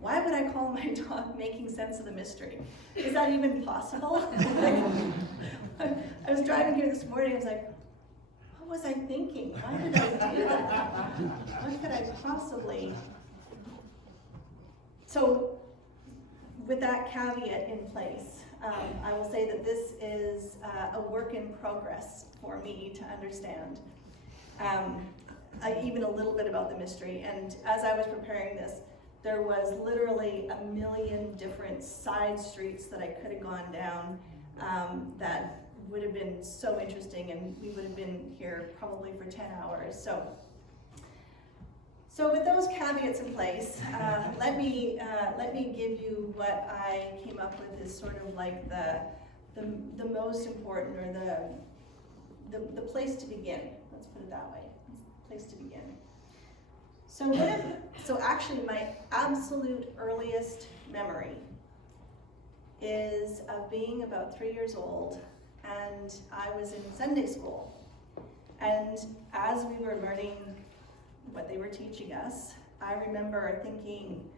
why would I call my talk Making Sense of the Mystery? Is that even possible? I was driving here this morning, I was like, what was I thinking? Why did I do that? What could I possibly? So, with that caveat in place, I will say that this is a work in progress for me to understand. Even a little bit about the mystery, and as I was preparing this, there was literally a million different side streets that I could have gone down that would have been so interesting, and we would have been here probably for 10 hours. So with those caveats in place, let me give you what I came up with as sort of like the most important, or the place to begin. Let's put it that way. Place to begin. So actually my absolute earliest memory is of being about 3 years old, and I was in Sunday school. And as we were learning what they were teaching us, I remember thinking,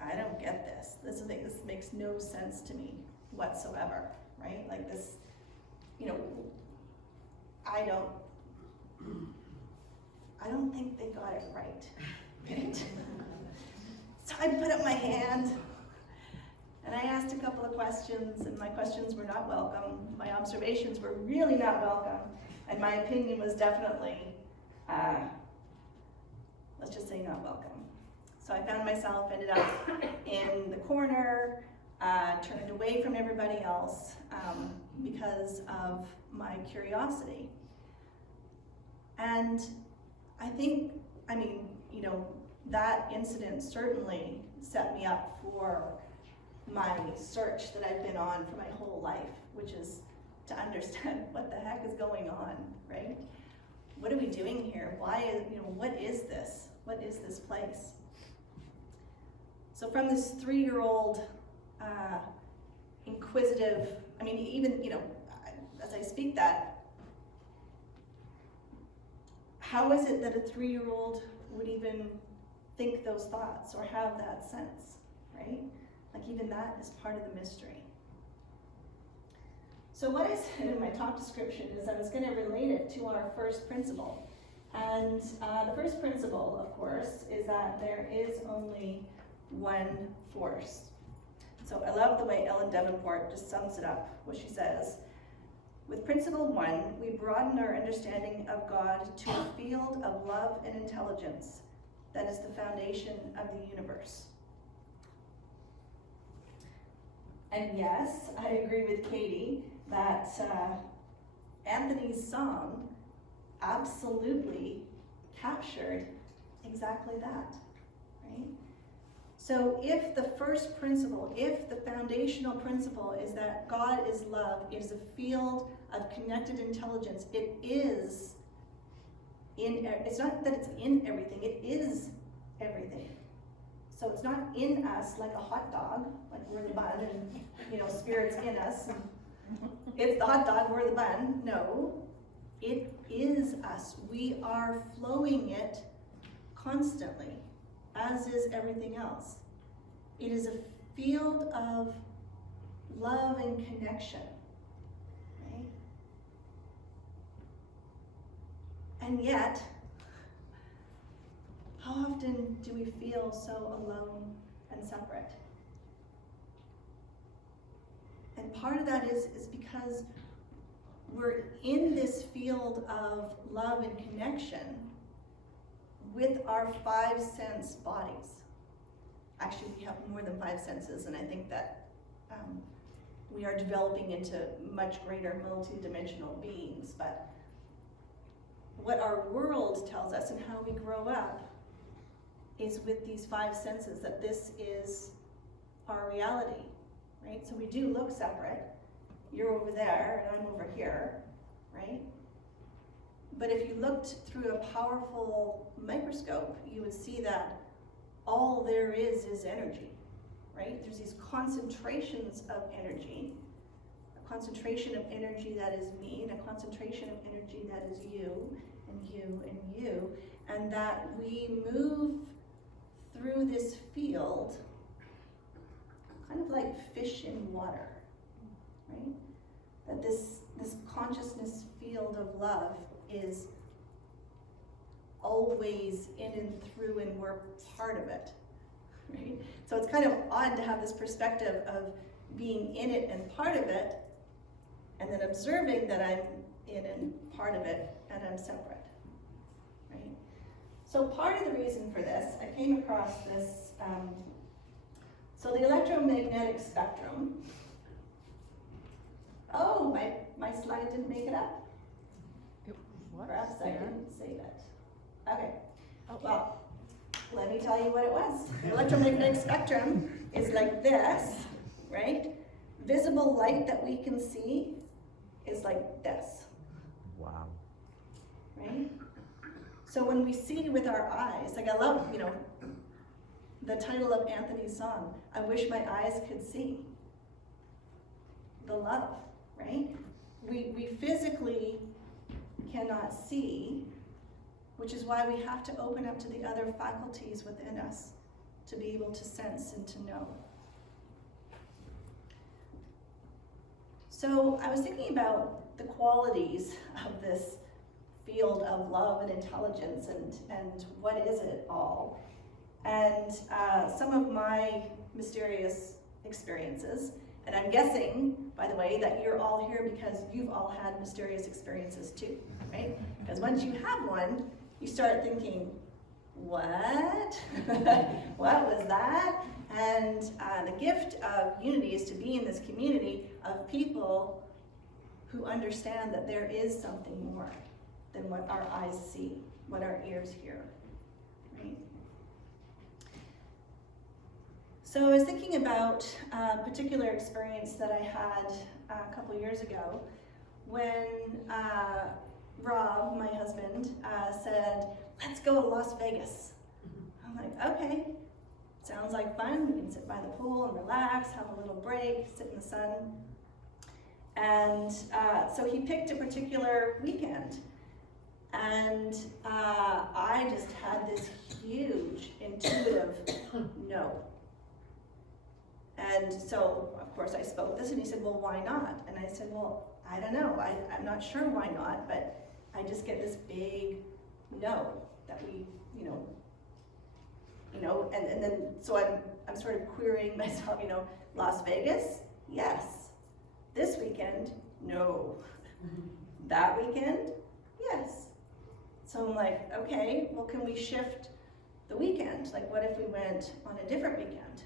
I don't get this. This makes no sense to me whatsoever, right? Like this, I don't think they got it right. So I put up my hand and I asked a couple of questions, and my questions were not welcome. My observations were really not welcome, and my opinion was definitely, let's just say, not welcome. So I found myself, ended up in the corner, turned away from everybody else because of my curiosity. And I think, that incident certainly set me up for my search that I've been on for my whole life, which is to understand what the heck is going on, right? What are we doing here? What is this? What is this place? So from this 3-year-old inquisitive, as I speak that, how is it that a 3-year-old would even think those thoughts or have that sense, right? Like even that is part of the mystery. So what I said in my talk description is I was going to relate it to our first principle. And the first principle, of course, is that there is only one force. So I love the way Ellen Davenport just sums it up, what she says. With principle 1, we broaden our understanding of God to a field of love and intelligence that is the foundation of the universe. And yes, I agree with Katie that Anthony's song absolutely captured exactly that, right? So if the first principle, if the foundational principle is that God is love, is a field of connected intelligence, it's not that it's in everything, it is everything. So it's not in us like a hot dog, like we're the bun and spirit's in us. And it's the hot dog, we're the bun. No, it is us. We are flowing it constantly, as is everything else. It is a field of love and connection, right? And yet, how often do we feel so alone and separate? And part of that is because we're in this field of love and connection with our 5 sense bodies. Actually, we have more than 5 senses, and I think that we are developing into much greater multi-dimensional beings. But what our world tells us and how we grow up is with these 5 senses, that this is our reality, right? So we do look separate. You're over there and I'm over here, right? But if you looked through a powerful microscope, you would see that all there is energy, right? There's these concentrations of energy, a concentration of energy that is me, and a concentration of energy that is you, and you, and you, and that we move through this field, kind of like fish in water, right? That this consciousness field of love is always in and through, and we're part of it, right? So it's kind of odd to have this perspective of being in it and part of it, and then observing that I'm in and part of it, and I'm separate, right? So part of the reason for this, I came across this, so the electromagnetic spectrum, oh, my slide didn't make it up. Perhaps I didn't save it. Okay, well, let me tell you what it was. The electromagnetic spectrum is like this, right? Visible light that we can see is like this. Wow. Right? So when we see with our eyes, like I love, the title of Anthony's song, I wish my eyes could see. The love, right? We physically cannot see, which is why we have to open up to the other faculties within us to be able to sense and to know. So I was thinking about the qualities of this field of love and intelligence, and what is it all? And some of my mysterious experiences, and I'm guessing, by the way, that you're all here because you've all had mysterious experiences too, right? Because once you have one, you start thinking, what? What was that? And the gift of unity is to be in this community of people who understand that there is something more than what our eyes see, what our ears hear, right? So I was thinking about a particular experience that I had a couple years ago when Rob, my husband, said, let's go to Las Vegas. I'm like, okay, sounds like fun. We can sit by the pool and relax, have a little break, sit in the sun. And so he picked a particular weekend. And I just had this huge intuitive no. And so, of course, I spoke this, and he said, well, why not? And I said, well, I don't know. I'm not sure why not, but I just get this big no that we, and then, so I'm sort of querying myself, Las Vegas? Yes. This weekend? No. That weekend? Yes. So I'm like, okay, well, can we shift the weekend? Like, what if we went on a different weekend?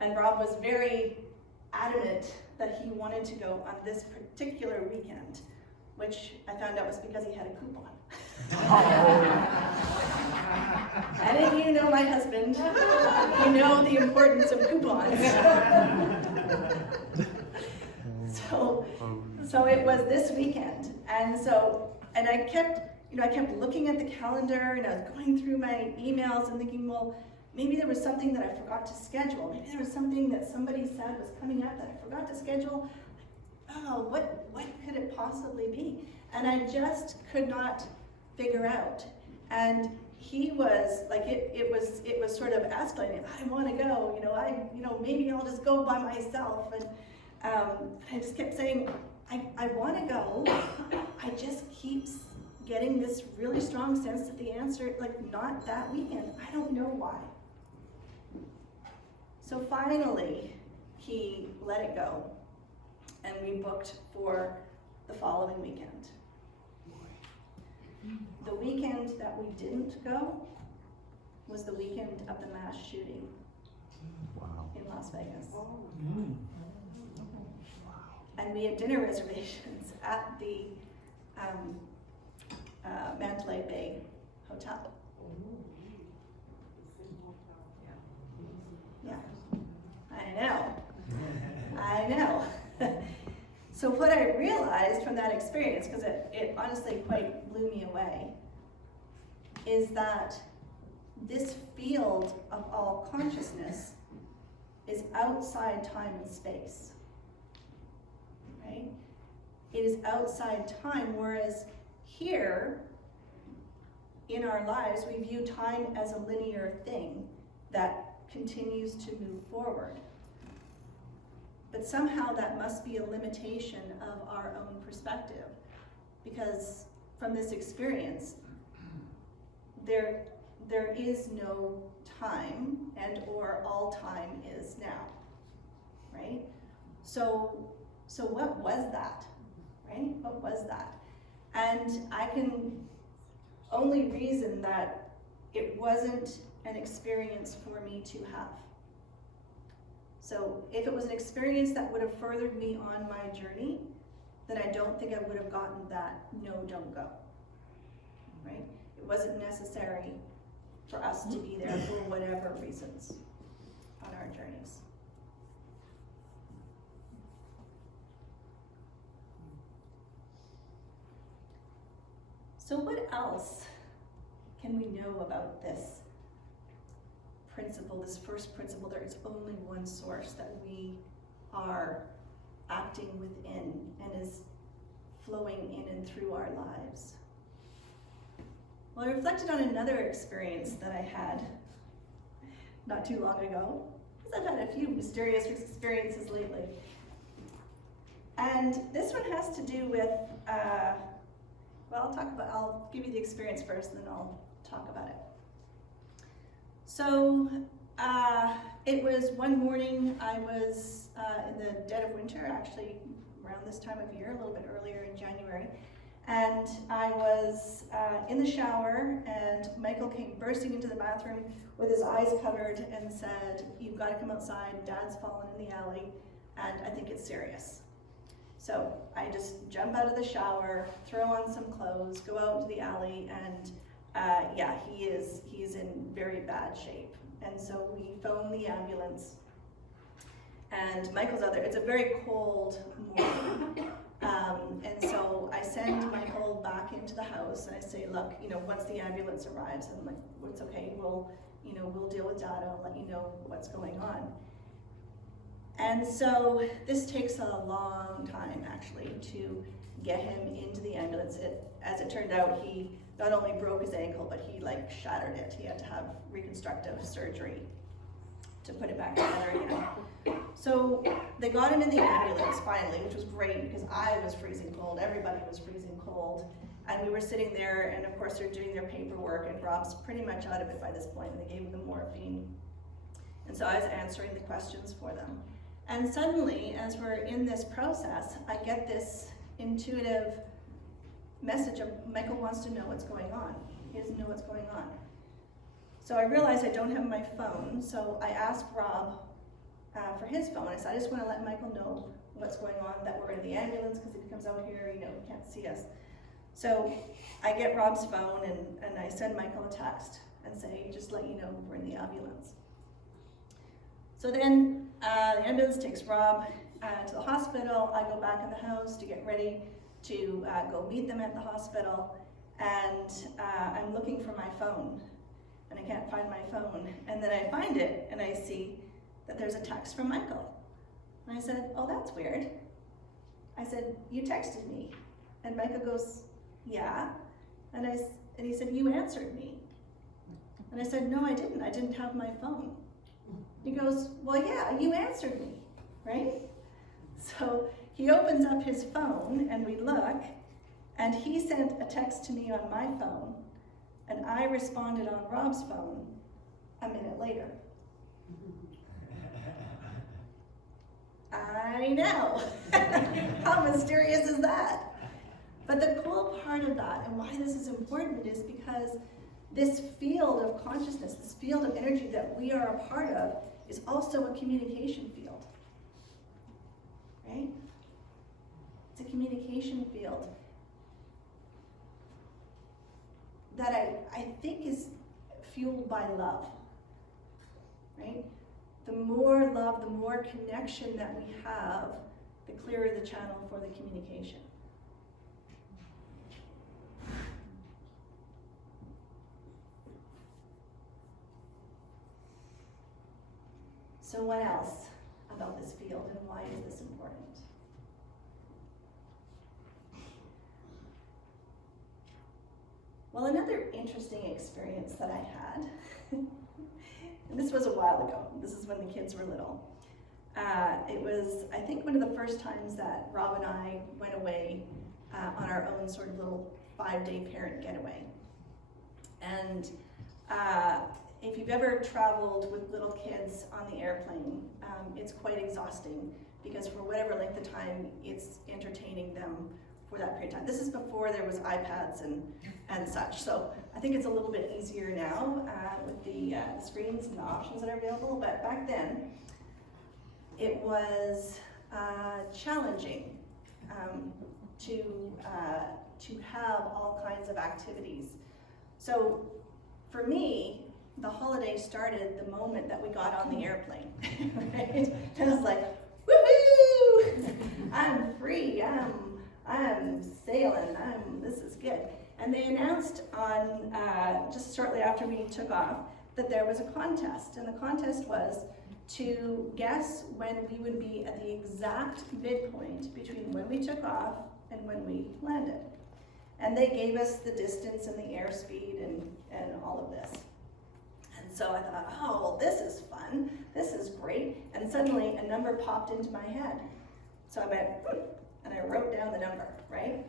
And Rob was very adamant that he wanted to go on this particular weekend, which I found out was because he had a coupon. And if you know my husband, you know the importance of coupons. So it was this weekend, and I kept looking at the calendar, and I was going through my emails and thinking, well, maybe there was something that I forgot to schedule. Maybe there was something that somebody said was coming up that I forgot to schedule. Oh, what could it possibly be? And I just could not figure out. And he was like, it was sort of escalating. I want to go. Maybe I'll just go by myself. And I just kept saying, I want to go. I just keep getting this really strong sense that the answer, not that weekend. I don't know why. So finally, he let it go, and we booked for the following weekend. The weekend that we didn't go was the weekend of the mass shooting. Wow. In Las Vegas. And we had dinner reservations at the Mandalay Bay Hotel. Yeah, I know. So what I realized from that experience, because it honestly quite blew me away, is that this field of all consciousness is outside time and space, right? It is outside time, whereas here, in our lives, we view time as a linear thing that continues to move forward. But somehow that must be a limitation of our own perspective, because from this experience, there is no time, and or all time is now, right? So what was that, right? What was that? And I can only reason that it wasn't an experience for me to have. So if it was an experience that would have furthered me on my journey, then I don't think I would have gotten that no, don't go, right? It wasn't necessary for us to be there for whatever reasons on our journeys. So what else can we know about this principle, this first principle? There is only one source that we are acting within and is flowing in and through our lives. Well, I reflected on another experience that I had not too long ago, because I've had a few mysterious experiences lately. And this one has to do with, I'll give you the experience first, and then I'll talk about it. So, it was one morning. I was in the dead of winter, actually around this time of year, a little bit earlier in January, and I was in the shower, and Michael came bursting into the bathroom with his eyes covered and said, "You've got to come outside, Dad's fallen in the alley, and I think it's serious." So I just jump out of the shower, throw on some clothes, go out into the alley, and he's in very bad shape. And so we phone the ambulance, and Michael's out there. It's a very cold morning. And so I send Michael back into the house, and I say, "Look, once the ambulance arrives," and I'm like, "It's okay, we'll deal with Dad, I'll let you know what's going on." And so this takes a long time, actually, to get him into the ambulance. As it turned out, he not only broke his ankle, but he shattered it. He had to have reconstructive surgery to put it back together again. So they got him in the ambulance finally, which was great because I was freezing cold, everybody was freezing cold. And we were sitting there, and of course they're doing their paperwork, and Rob's pretty much out of it by this point, and they gave him the morphine. And so I was answering the questions for them. And suddenly, as we're in this process, I get this intuitive message of Michael wants to know what's going on. He doesn't know what's going on. So I realized I don't have my phone, so I asked Rob for his phone. I said, "I just want to let Michael know what's going on, that we're in the ambulance, because if he comes out here, he can't see us." So I get Rob's phone, and I send Michael a text and say, "Just let you know we're in the ambulance." So then the ambulance takes Rob to the hospital. I go back in the house to get ready to go meet them at the hospital, and I'm looking for my phone, and I can't find my phone. And then I find it, and I see that there's a text from Michael. And I said, "Oh, that's weird." I said, "You texted me." And Michael goes, "Yeah." And he said, "You answered me." And I said, "No, I didn't. I didn't have my phone." He goes, "Well, yeah, you answered me, right?" So he opens up his phone, and we look, and he sent a text to me on my phone, and I responded on Rob's phone a minute later. I know. How mysterious is that? But the cool part of that, and why this is important, is because this field of consciousness, this field of energy that we are a part of, is also a communication field, right? It's a communication field that I think is fueled by love, right? The more love, the more connection that we have, the clearer the channel for the communication. So what else about this field, and why is this important? Well, another interesting experience that I had, and this was a while ago, this is when the kids were little. It was, I think, one of the first times that Rob and I went away on our own sort of little 5-day parent getaway. And if you've ever traveled with little kids on the airplane, it's quite exhausting because for whatever length of time, it's entertaining them for that period of time. This is before there was iPads and such, so I think it's a little bit easier now with the screens and the options that are available, but back then, it was challenging to have all kinds of activities. So for me, the holiday started the moment that we got on the airplane, right? I was like, woohoo! I'm free, I'm sailing, this is good. And they announced on, just shortly after we took off, that there was a contest, and the contest was to guess when we would be at the exact midpoint between when we took off and when we landed. And they gave us the distance and the airspeed and all of this. And so I thought, oh, well, this is fun, this is great. And suddenly a number popped into my head. So I went, and I wrote down the number, right?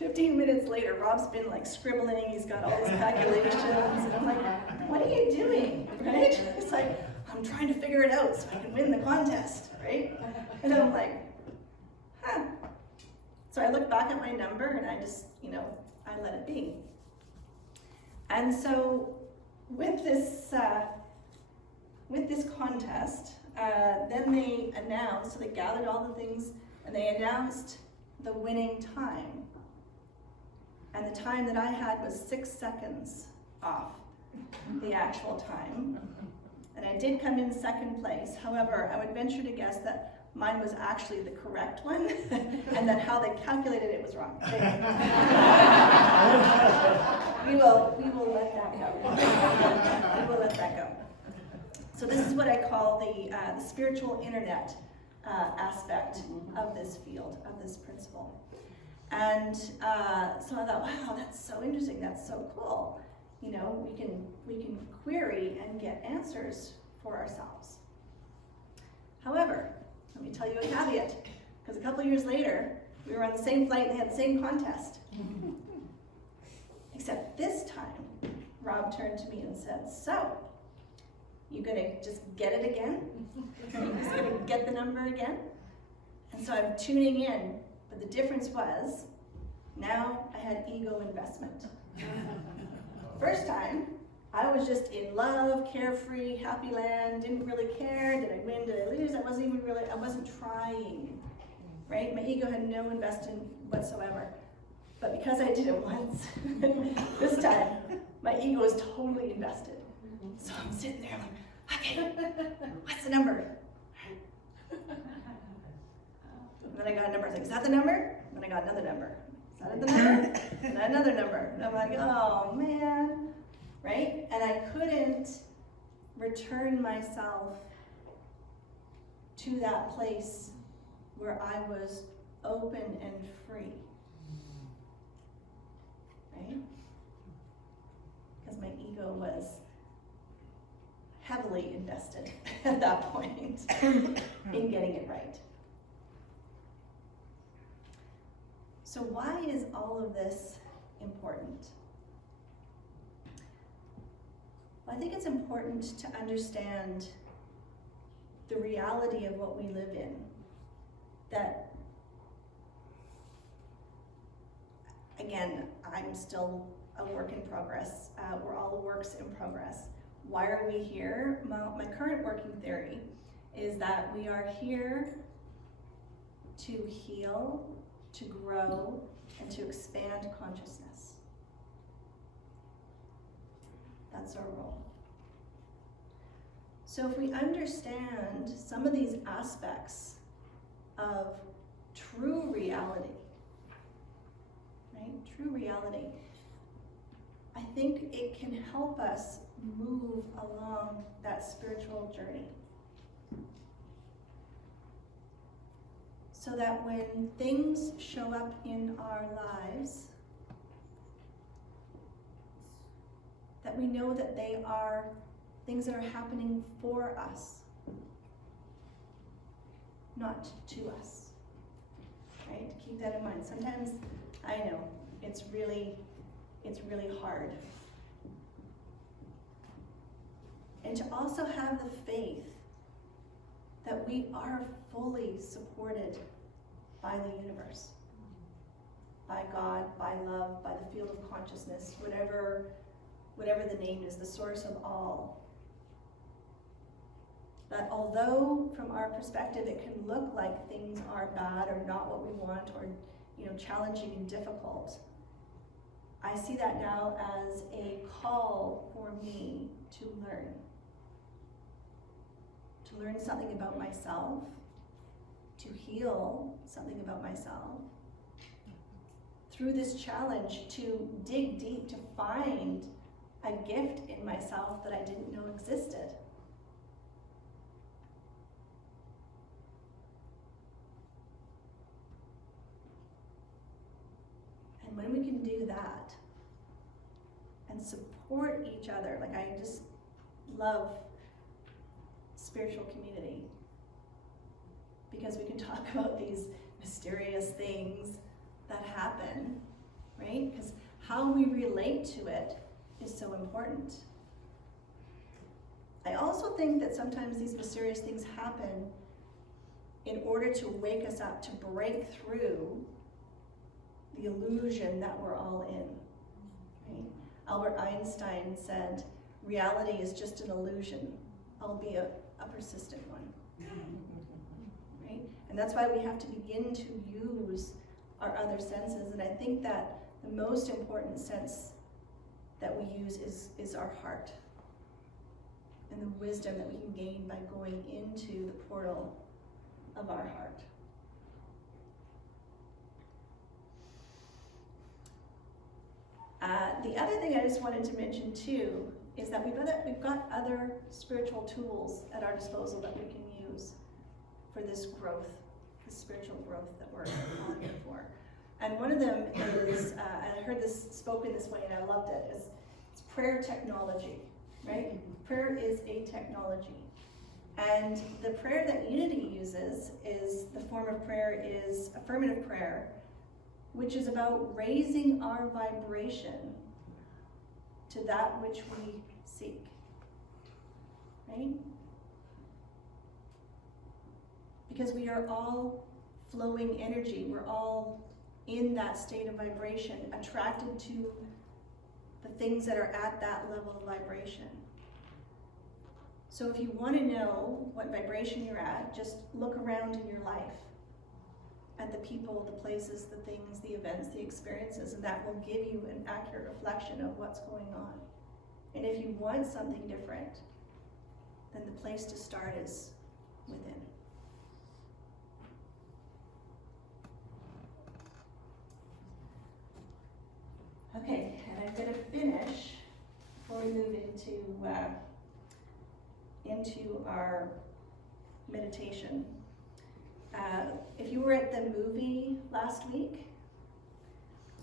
15 minutes later, Rob's been like scribbling, he's got all these calculations, and I'm like, what are you doing, right? It's like, I'm trying to figure it out so I can win the contest, right? And I'm like, huh. So I look back at my number and I just, I let it be. And so with this contest, then they announced, so they gathered all the things and they announced the winning time. And the time that I had was 6 seconds off the actual time. And I did come in second place. However, I would venture to guess that mine was actually the correct one, and that how they calculated it was wrong. We will let that go. We will let that go. So this is what I call the spiritual internet aspect of this field, of this principle. And so I thought, wow, that's so interesting. That's so cool. We can query and get answers for ourselves. However, let me tell you a caveat, because a couple years later, we were on the same flight and they had the same contest. Except this time, Rob turned to me and said, so, you gonna just get it again? Are you just gonna get the number again? And so I'm tuning in, but the difference was, now I had ego investment. First time, I was just in love, carefree, happy land, didn't really care, did I win, did I lose? I wasn't trying, right? My ego had no investment whatsoever. But because I did it once, this time, my ego is totally invested. So I'm sitting there like, okay, what's the number? And then I got a number, I was like, is that the number? And then I got another number. Is that the number? And another number. And I'm like, oh man, right? And I couldn't return myself to that place where I was open and free, right? Because my ego was heavily invested at that point in getting it right. So why is all of this important? Well, I think it's important to understand the reality of what we live in. That, again, I'm still a work in progress. We're all works in progress. Why are we here? My current working theory is that we are here to heal, to grow, and to expand consciousness. That's our role. So if we understand some of these aspects of true reality, right? True reality, I think it can help us move along that spiritual journey. So that when things show up in our lives, that we know that they are things that are happening for us, not to us, right? Keep that in mind. Sometimes, I know, it's really hard. And to also have the faith that we are fully supported by the universe, by God, by love, by the field of consciousness, whatever the name is, the source of all. That although from our perspective it can look like things are bad or not what we want or challenging and difficult, I see that now as a call for me to learn something about myself, to heal something about myself. Through this challenge, to dig deep, to find a gift in myself that I didn't know existed. And when we can do that and support each other, like I just love spiritual community, because we can talk about these mysterious things that happen, right? Because how we relate to it is so important. I also think that sometimes these mysterious things happen in order to wake us up, to break through the illusion that we're all in, right? Albert Einstein said, reality is just an illusion, albeit a persistent one, right? And that's why we have to begin to use our other senses. And I think that the most important sense that we use is our heart, and the wisdom that we can gain by going into the portal of our heart. The other thing I just wanted to mention too is that we've got other spiritual tools at our disposal that we can use for this growth, this spiritual growth that we're on here for. And one of them is, and I heard this spoken this way and I loved it, it's prayer technology, right? Prayer is a technology. And the prayer that Unity uses is, the form of prayer is affirmative prayer, which is about raising our vibration to that which we seek, right? Because we are all flowing energy. We're all in that state of vibration, attracted to the things that are at that level of vibration. So if you want to know what vibration you're at, just look around in your life at the people, the places, the things, the events, the experiences, and that will give you an accurate reflection of what's going on. And if you want something different, then the place to start is within. Okay, and I'm going to finish before we move into our meditation. If you were at the movie last week,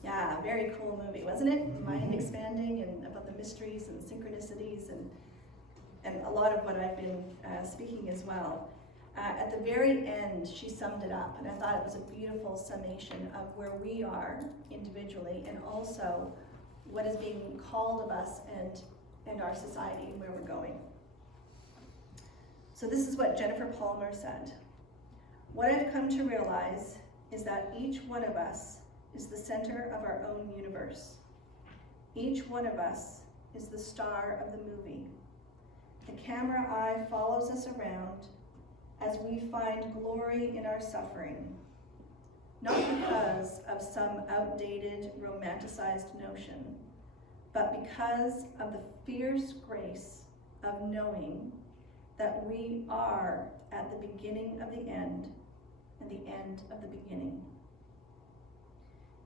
yeah, very cool movie, wasn't it? Mind expanding, and about the mysteries and synchronicities and a lot of what I've been speaking as well. At the very end, she summed it up, and I thought it was a beautiful summation of where we are individually, and also what is being called of us and our society and where we're going. So this is what Jennifer Palmer said. What I've come to realize is that each one of us is the center of our own universe. Each one of us is the star of the movie. The camera eye follows us around as we find glory in our suffering, not because of some outdated, romanticized notion, but because of the fierce grace of knowing that we are at the beginning of the end and the end of the beginning.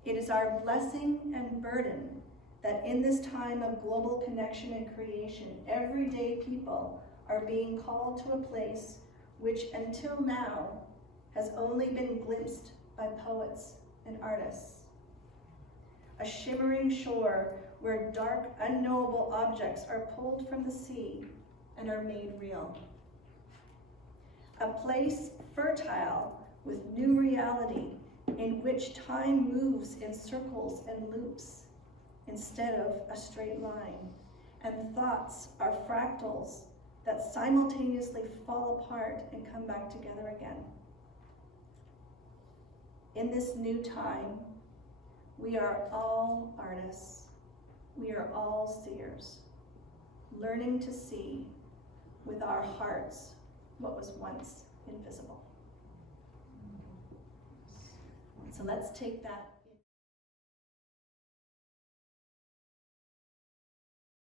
It is our blessing and burden that in this time of global connection and creation, everyday people are being called to a place which until now has only been glimpsed by poets and artists. a shimmering shore where dark, unknowable objects are pulled from the sea and are made real. A place fertile with new reality in which time moves in circles and loops instead of a straight line, and thoughts are fractals that simultaneously fall apart and come back together again. In this new time, we are all artists. We are all seers, learning to see with our hearts what was once invisible. So let's take that